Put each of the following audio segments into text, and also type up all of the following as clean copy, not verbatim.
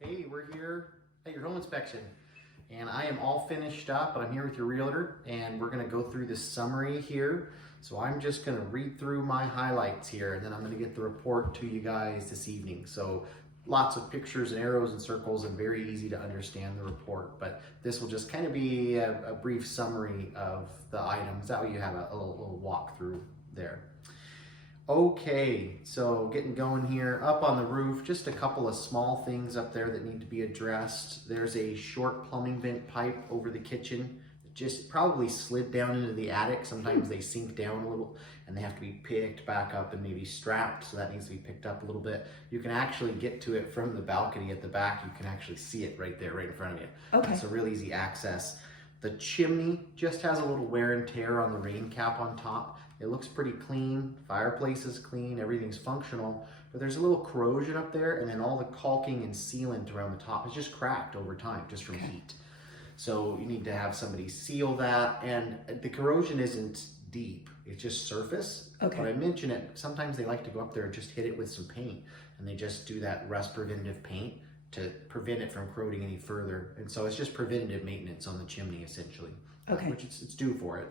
Hey, we're here at your home inspection and I am all finished up, but I'm here with your realtor and we're gonna go through this summary here. So I'm just gonna read through my highlights here and then I'm gonna get the report to you guys this evening. So lots of pictures and arrows and circles and very easy to understand the report, but this will just kind of be a brief summary of the items. That way you have a little walkthrough there. Okay, so getting going here, up on the roof, just a couple of small things up there that need to be addressed. There's a short plumbing vent pipe over the kitchen. It just probably slid down into the attic. Sometimes they sink down a little and they have to be picked back up and maybe strapped, so that needs to be picked up a little bit. You can actually get to it from the balcony at the back. You can actually see it right there, right in front of you. Okay. It's a real easy access. The chimney just has a little wear and tear on the rain cap on top. It looks pretty clean, fireplace is clean, everything's functional, but there's a little corrosion up there, and then all the caulking and sealant around the top is just cracked over time, just from heat. So you need to have somebody seal that, and the corrosion isn't deep, it's just surface. Okay. But I mention it, sometimes they like to go up there and just hit it with some paint, and they just do that rust preventative paint to prevent it from corroding any further. And so it's just preventative maintenance on the chimney, essentially. Okay. Which it's due for it.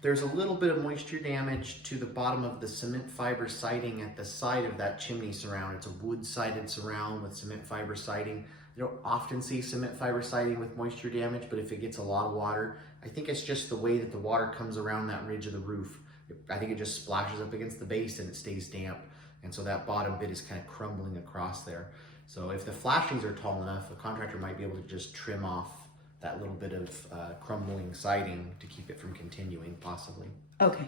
There's a little bit of moisture damage to the bottom of the cement fiber siding at the side of that chimney surround. It's a wood-sided surround with cement fiber siding. You don't often see cement fiber siding with moisture damage, but if it gets a lot of water, I think it's just the way that the water comes around that ridge of the roof. I think it just splashes up against the base and it stays damp. And so that bottom bit is kind of crumbling across there. So if the flashings are tall enough, a contractor might be able to just trim off that little bit of crumbling siding to keep it from continuing, possibly. Okay.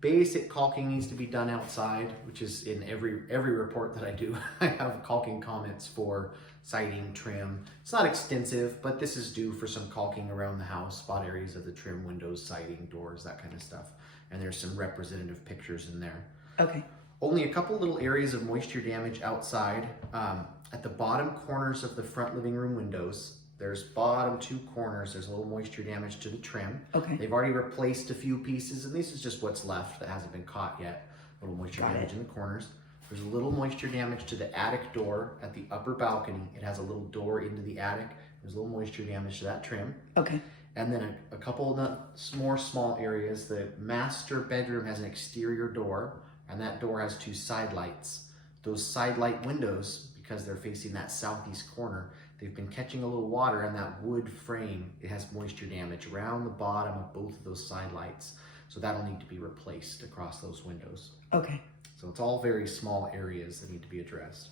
Basic caulking needs to be done outside, which is in every report that I do. I have caulking comments for siding, trim. It's not extensive, but this is due for some caulking around the house, spot areas of the trim, windows, siding, doors, that kind of stuff. And there's some representative pictures in there. Okay. Only a couple little areas of moisture damage outside. At the bottom corners of the front living room windows, there's bottom two corners, there's a little moisture damage to the trim. Okay. They've already replaced a few pieces, and this is just what's left that hasn't been caught yet. A little moisture damage in the corners. There's a little moisture damage to the attic door at the upper balcony. It has a little door into the attic. There's a little moisture damage to that trim. Okay. And then a couple of more small areas. The master bedroom has an exterior door, and that door has two side lights. Those side light windows, because they're facing that southeast corner, they've been catching a little water, and that wood frame, it has moisture damage around the bottom of both of those side lights. So that'll need to be replaced across those windows. Okay. So it's all very small areas that need to be addressed.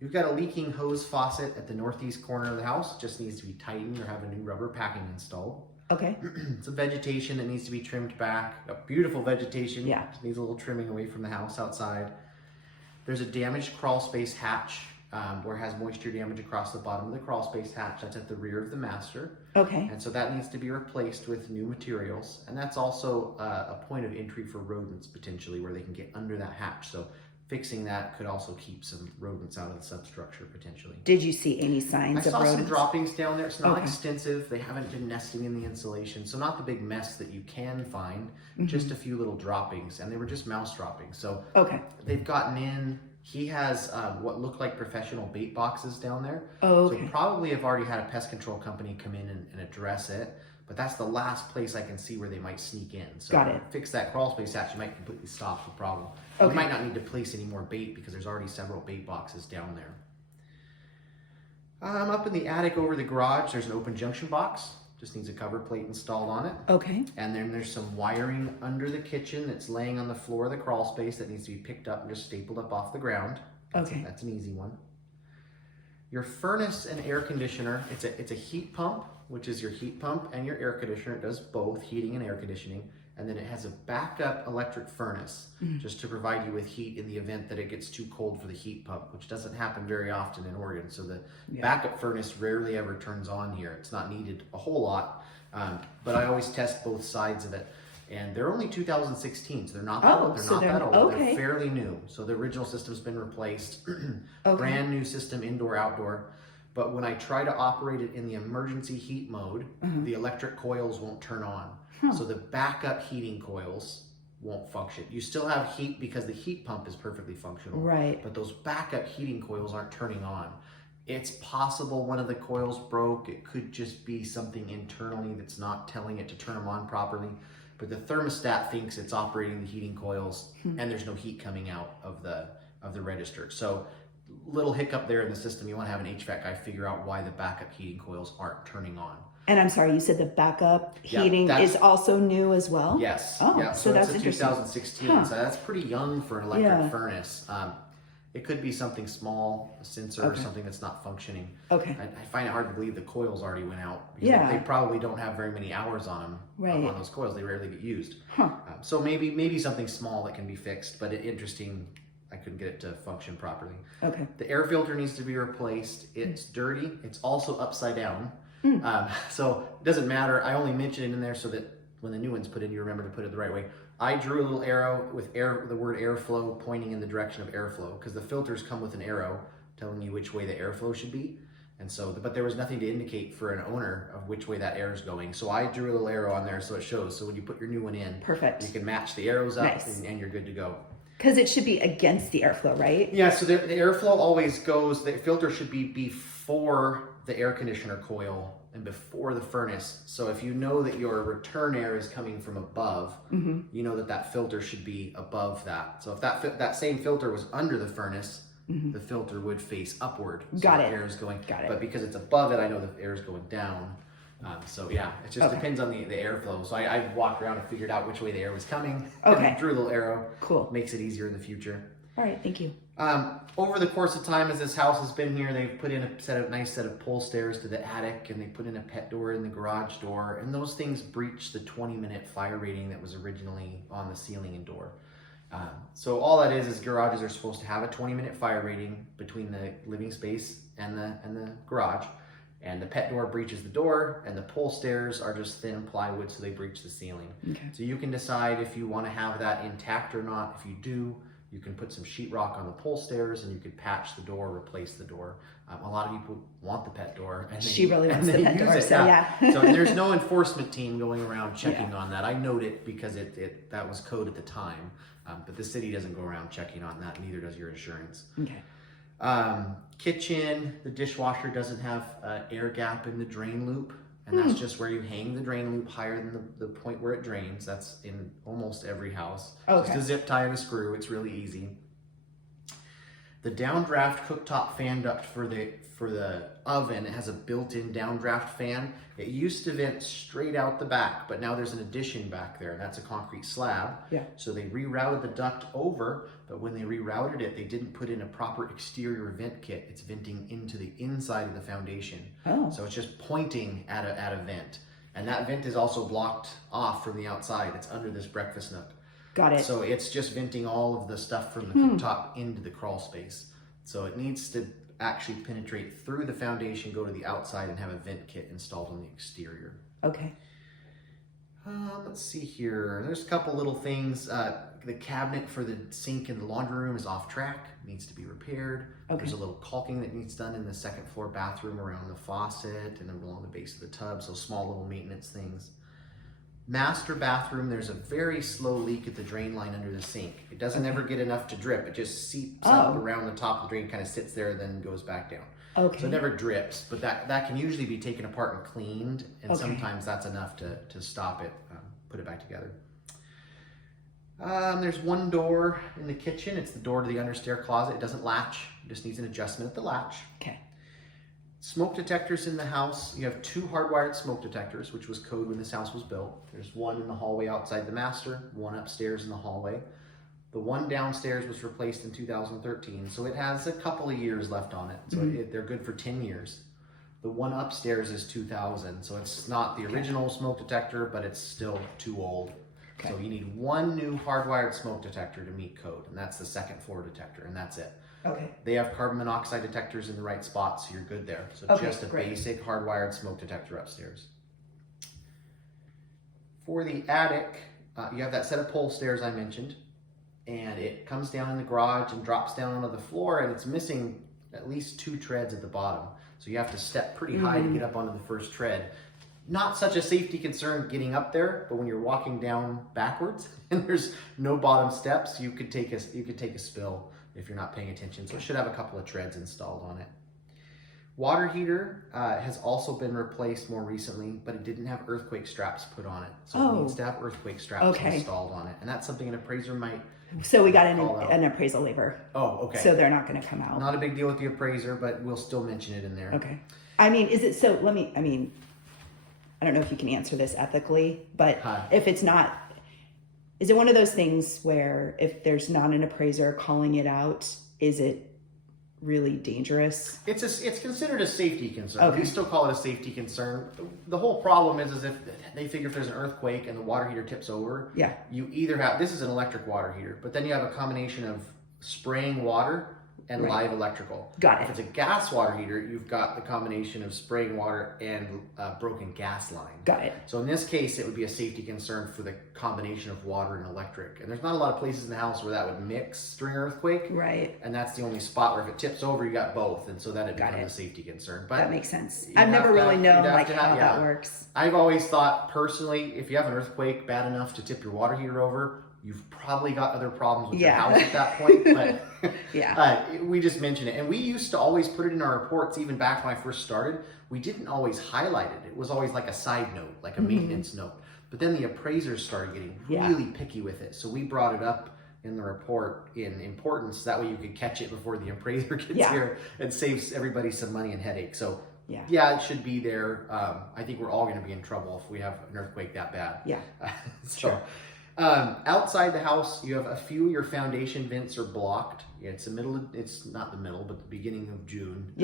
You've got a leaking hose faucet at the northeast corner of the house. It just needs to be tightened or have a new rubber packing installed. Okay. Some vegetation that needs to be trimmed back. A beautiful vegetation. Yeah. Just needs a little trimming away from the house outside. There's a damaged crawl space hatch where it has moisture damage across the bottom of the crawl space hatch. That's at the rear of the master. Okay. And so that needs to be replaced with new materials. And that's also a point of entry for rodents potentially, where they can get under that hatch. So fixing that could also keep some rodents out of the substructure potentially. Did you see any signs of I saw rodents? some droppings down there. It's not Okay. extensive. They haven't been nesting in the insulation. So not the big mess that you can find, just a few little droppings. And they were just mouse droppings. So Okay. they've gotten in. He has what look like professional bait boxes down there. Oh, So okay. probably have already had a pest control company come in and address it. But that's the last place I can see where they might sneak in. So Got it. fix that crawl space hatch, you might completely stop the problem. Okay. You might not need to place any more bait because there's already several bait boxes down there. Up in the attic over the garage, there's an open junction box. Just needs a cover plate installed on it. Okay. And then there's some wiring under the kitchen that's laying on the floor of the crawl space that needs to be picked up and just stapled up off the ground. Okay. That's an easy one. Your furnace and air conditioner, it's a heat pump, which is your heat pump and your air conditioner. It does both heating and air conditioning. And then it has a backup electric furnace just to provide you with heat in the event that it gets too cold for the heat pump, which doesn't happen very often in Oregon. So the backup furnace rarely ever turns on here. It's not needed a whole lot, but I always test both sides of it. And they're only 2016, so they're not that old. They're not that old. They're fairly new. So the original system's been replaced. Brand new system, indoor, outdoor. But when I try to operate it in the emergency heat mode, the electric coils won't turn on. So the backup heating coils won't function. You still have heat because the heat pump is perfectly functional. Right. But those backup heating coils aren't turning on. It's possible one of the coils broke. It could just be something internally that's not telling it to turn them on properly. But the thermostat thinks it's operating the heating coils and there's no heat coming out of the register. So little hiccup there in the system. You want to have an HVAC guy figure out why the backup heating coils aren't turning on. And I'm sorry, you said the backup heating is also new as well? Yes. Oh, yeah. so that's that's a interesting. 2016. Huh. So that's pretty young for an electric furnace. It could be something small, a sensor or something that's not functioning. Okay. I find it hard to believe the coils already went out. Because Yeah. they probably don't have very many hours on them. Right. On those coils, they rarely get used. Huh. So maybe something small that can be fixed, but interesting. I couldn't get it to function properly. Okay. The air filter needs to be replaced. It's dirty. It's also upside down. So it doesn't matter. I only mention it in there so that when the new one's put in, you remember to put it the right way. I drew a little arrow with the word airflow pointing in the direction of airflow because the filters come with an arrow telling you which way the airflow should be. And so, but there was nothing to indicate for an owner of which way that air is going. So I drew a little arrow on there so it shows. So when you put your new one in, perfect. You can match the arrows up Nice. and you're good to go. Because it should be against the airflow, right? Yeah, so the airflow always goes, the filter should be before the air conditioner coil and before the furnace. So if you know that your return air is coming from above, you know that filter should be above that. So if that same filter was under the furnace, the filter would face upward. So Got the it. air is going, Got it. but because it's above it, I know the air is going down. So yeah, it just depends on the airflow. So I walked around and figured out which way the air was coming. Okay. And drew a little arrow. Cool. Makes it easier in the future. All right, thank you. Over the course of time, as this house has been here, they've put in a nice set of pull stairs to the attic, and they put in a pet door in the garage door, and those things breached the 20-minute fire rating that was originally on the ceiling and door. So all that is garages are supposed to have a 20-minute fire rating between the living space and the garage. And the pet door breaches the door, and the pull stairs are just thin plywood, so they breach the ceiling. Okay. So you can decide if you want to have that intact or not. If you do, you can put some sheetrock on the pull stairs, and you could patch the door, replace the door. A lot of people want the pet door. And She really wants the pet door, so yeah. So there's no enforcement team going around checking on that. I note it because that was code at the time, but the city doesn't go around checking on that, neither does your insurance. Okay. Kitchen, the dishwasher doesn't have air gap in the drain loop, and that's just where you hang the drain loop higher than the point where it drains. That's in almost every house. Okay. Just a zip tie and a screw. It's really easy. The downdraft cooktop fan duct for the oven, it has a built-in downdraft fan. It used to vent straight out the back, but now there's an addition back there, and that's a concrete slab. Yeah. So they rerouted the duct over, but when they rerouted it, they didn't put in a proper exterior vent kit. It's venting into the inside of the foundation. Oh. So it's just pointing at a vent. And that vent is also blocked off from the outside. It's under this breakfast nook. Got it. So it's just venting all of the stuff from the cooktop into the crawl space. So it needs to actually penetrate through the foundation, go to the outside, and have a vent kit installed on the exterior. Okay. Let's see here. There's a couple little things. The cabinet for the sink in the laundry room is off track, needs to be repaired. Okay. There's a little caulking that needs done in the second floor bathroom around the faucet and along the base of the tub, so small little maintenance things. Master bathroom, there's a very slow leak at the drain line under the sink. It doesn't ever get enough to drip. It just seeps up around the top of the drain, kind of sits there, then goes back down. Okay. So it never drips, but that can usually be taken apart and cleaned, and sometimes that's enough to stop it, put it back together. There's one door in the kitchen. It's the door to the understair closet. It doesn't latch. It just needs an adjustment at the latch. Okay. Smoke detectors in the house. You have 2 hardwired smoke detectors, which was code when this house was built. There's one in the hallway outside the master, one upstairs in the hallway. The one downstairs was replaced in 2013, so it has a couple of years left on it. So they're good for 10 years. The one upstairs is 2000, so it's not the original smoke detector, but it's still too old. So you need one new hardwired smoke detector to meet code, and that's the second floor detector, and that's it. Okay. They have carbon monoxide detectors in the right spot, so you're good there. So just a basic hardwired smoke detector upstairs. For the attic, you have that set of pole stairs I mentioned, and it comes down in the garage and drops down onto the floor, and it's missing at least 2 treads at the bottom. So you have to step pretty high to get up onto the first tread. not such a safety concern getting up there, but when you're walking down backwards and there's no bottom steps, you could take a spill if you're not paying attention. So it should have a couple of treads installed on it. Water heater has also been replaced more recently, but it didn't have earthquake straps put on it. So it needs to have earthquake straps installed on it. And that's something an appraiser might So we got an appraisal waiver. Oh, okay. So they're not going to come out. Not a big deal with the appraiser, but we'll still mention it in there. Okay. I mean, is it, so let me, I mean, I don't know if you can answer this ethically, but if it's not, is it one of those things where if there's not an appraiser calling it out, is it really dangerous? It's considered a safety concern. Okay. We still call it a safety concern. The whole problem is if they figure if there's an earthquake and the water heater tips over, you either have, this is an electric water heater, but then you have a combination of spraying water and live electrical. Got it. If it's a gas water heater, you've got the combination of spraying water and broken gas line. Got it. So in this case, it would be a safety concern for the combination of water and electric. And there's not a lot of places in the house where that would mix during an earthquake. Right. And that's the only spot where if it tips over, you got both. And so that it becomes a safety concern. But that makes sense. I've never really known like how that works. I've always thought personally, if you have an earthquake bad enough to tip your water heater over, you've probably got other problems with your house at that point. But we just mention it. And we used to always put it in our reports, even back when I first started. We didn't always highlight it. It was always like a side note, like a maintenance note. But then the appraisers started getting really picky with it. So we brought it up in the report in importance. That way you could catch it before the appraiser gets here and saves everybody some money and headache. So yeah, it should be there. I think we're all going to be in trouble if we have an earthquake that bad. Yeah. Sure. Outside the house, you have a few of your foundation vents are blocked. It's not the middle, but the beginning of June.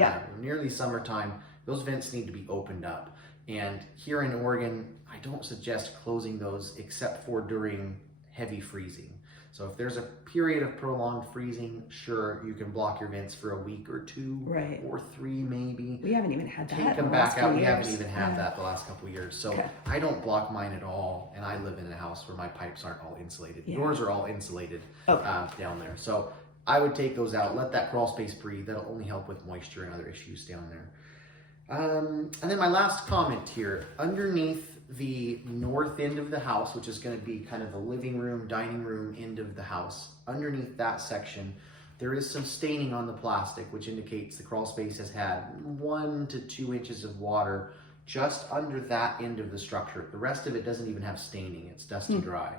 Nearly summertime, those vents need to be opened up. And here in Oregon, I don't suggest closing those except for during heavy freezing. So if there's a period of prolonged freezing, sure, you can block your vents for a week or two, or 3 maybe. We haven't even had that. Take them back out. We haven't even had that the last couple of years. So I don't block mine at all, and I live in a house where my pipes aren't all insulated. Yours are all insulated down there. So I would take those out, let that crawl space breathe. That'll only help with moisture and other issues down there. And then my last comment here, underneath the north end of the house, which is going to be kind of the living room, dining room end of the house, underneath that section, there is some staining on the plastic, which indicates the crawl space has had 1 to 2 inches of water just under that end of the structure. The rest of it doesn't even have staining. It's dusty dry.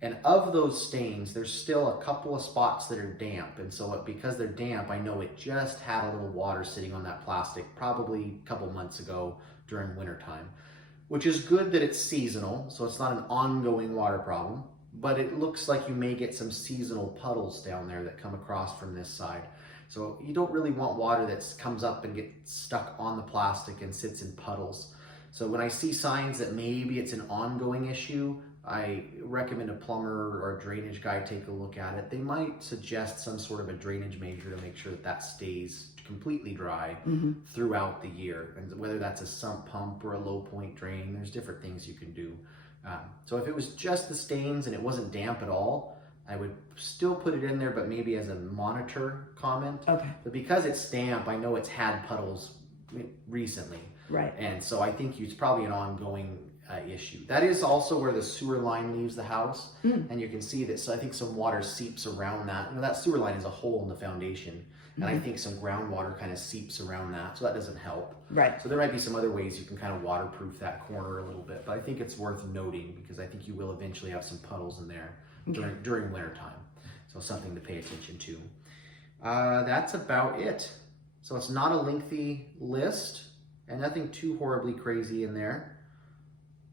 And of those stains, there's still a couple of spots that are damp. And so because they're damp, I know it just had a little water sitting on that plastic probably a couple months ago during wintertime, which is good that it's seasonal. So it's not an ongoing water problem, but it looks like you may get some seasonal puddles down there that come across from this side. So you don't really want water that comes up and gets stuck on the plastic and sits in puddles. So when I see signs that maybe it's an ongoing issue, I recommend a plumber or a drainage guy take a look at it. They might suggest some sort of a drainage measure to make sure that that stays completely dry throughout the year. And whether that's a sump pump or a low point drain, there's different things you can do. So if it was just the stains and it wasn't damp at all, I would still put it in there, but maybe as a monitor comment. But because it's damp, I know it's had puddles recently. And so I think it's probably an ongoing issue. That is also where the sewer line leaves the house. And you can see that, so I think some water seeps around that. You know, that sewer line is a hole in the foundation. And I think some groundwater kind of seeps around that. So that doesn't help. So there might be some other ways you can kind of waterproof that corner a little bit. But I think it's worth noting because I think you will eventually have some puddles in there during winter time. So something to pay attention to. That's about it. So it's not a lengthy list and nothing too horribly crazy in there.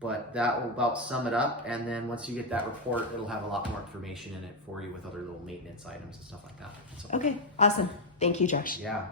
But that will about sum it up. And then once you get that report, it'll have a lot more information in it for you with other little maintenance items and stuff like that. So, okay, awesome. Thank you, Josh. Yeah.